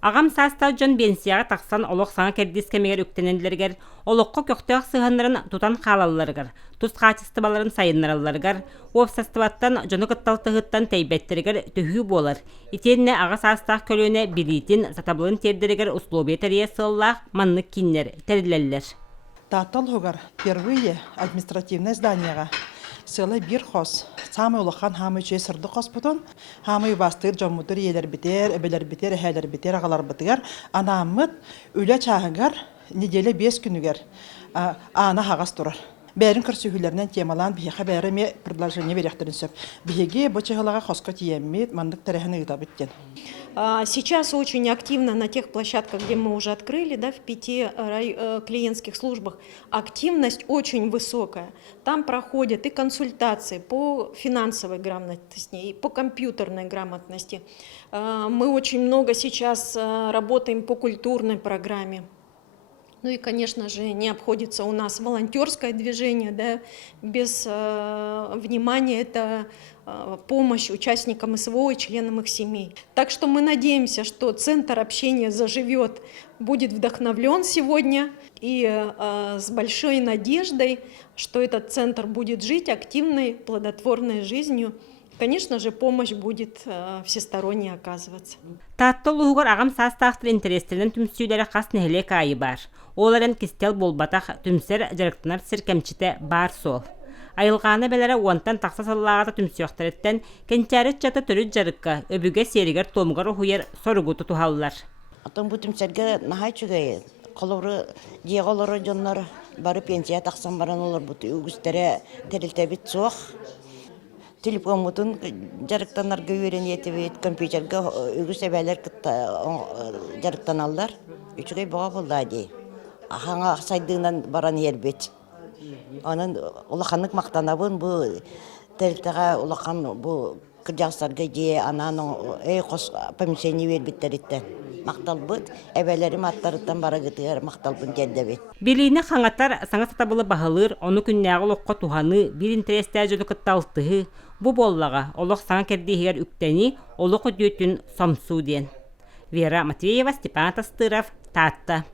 Ағам састау жон бенсияға тақсан олық саңа кәрдескемегер үктененділергер, олыққа көқтеғ сығанларын тұтан қалаларғар, тұз қачыстыбаларын сайынлараларғар, офсастываттан жоны қытталтығыттан тәйбәттіргер түхі болар. Итенне аға састақ көліне билетін сатабылын тердіргер условия тәрие сыллақ маннық киннер, тәрілелер. Таттал хугар впервые административное зданиеға сылы бир хос. Самый улахан хамы чөй сырды қос бұтын. Хамы бастыр жомудыр елер бітер, әбелер бітер, әхәлер бітер, ағалар бітігер. Анамыд үлі чағығар неделе 5 күнігер ана хағас тұрар. Бәрін көрсігілерінен темалан бейеқа бәрі ме предложение беректерін сөп. Бейеге бұчығылаға қосқа тиеммет, мандық тәрәхіні ұйта біттен. Сейчас очень активно на тех площадках, где мы уже открыли, да, в 5 клиентских службах, активность очень высокая. Там проходят и консультации по финансовой грамотности, и по компьютерной грамотности. Мы очень много сейчас работаем по культурной программе. Ну и, конечно же, не обходится у нас волонтерское движение, да, без внимания это помощь участникам СВО и членам их семей. Так что мы надеемся, что Центр общения заживет, будет вдохновлен сегодня и с большой надеждой, что этот центр будет жить активной, плодотворной жизнью. Конечно же, помощь будет всесторонне оказываться. Таттылуғыр ағам састақтыр интерестерін түмсүйлері қас нәхілек айы бар. Оларын кистел болбатақ түмсер жарықтынар сіркемчіті бар сол. Айылғаны бәлері уантан тақса саллағата түмсіяқтыреттен кенчәрет жаты түрі жарыққа өбіге серігер томғыр ұхуер сорғуты тухалылар. Атын бұл түмсерге нағай чүгейі. Қолыры, деғалары жонлар бары пенсия тақсан баран олар бұты үгістері тәрілтәбет соқ. Телефон мұтын жарықтанарға өрен етібет, компьютерге үгіс әбәлер жарықтан алдар. Үчігей бұға болды әдей. Ағаңа сайдығынан баран ербет. Оның ұлақанлық мақтанабын бұл тәрілтіға ұлақан бұл кіржақсарға де ананың әй қос помещение вербеттер еттен. Мақтал бұд, әбәлерім аттарыттан бара күтігер мақтал бұн келді бет. Белейіне қаңаттар саңа сатабылы бағылыр, оны күннәғыл оққа туханы, бір интерестер жөді күтталтығы, бұ боллаға олық саңа кәрдейгер үктәні, олық өдетін сомсу ден. Вера Матвеева, Степан Тастыров, Татта.